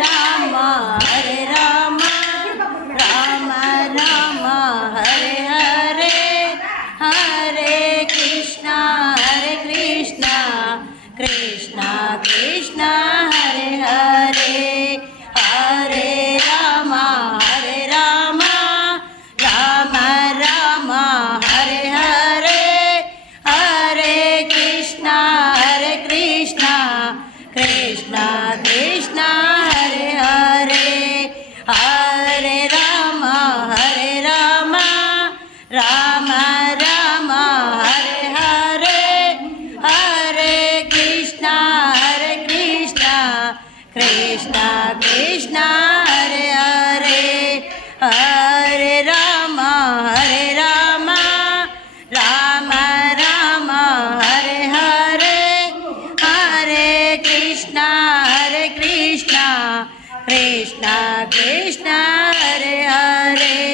Ram Ram Ram Hare Hare Hare Krishna Krishna Krishna Hare Hare Hare Ram Ram Ram Hare Hare Hare Krishna Krishna Krishna Hare Hare Hare Ram Ram Ram Hare Hare Hare Krishna Krishna Krishna Hare Hare Hare Ram Ram Ram Hare Hare Hare Krishna Krishna Krishna Hare Hare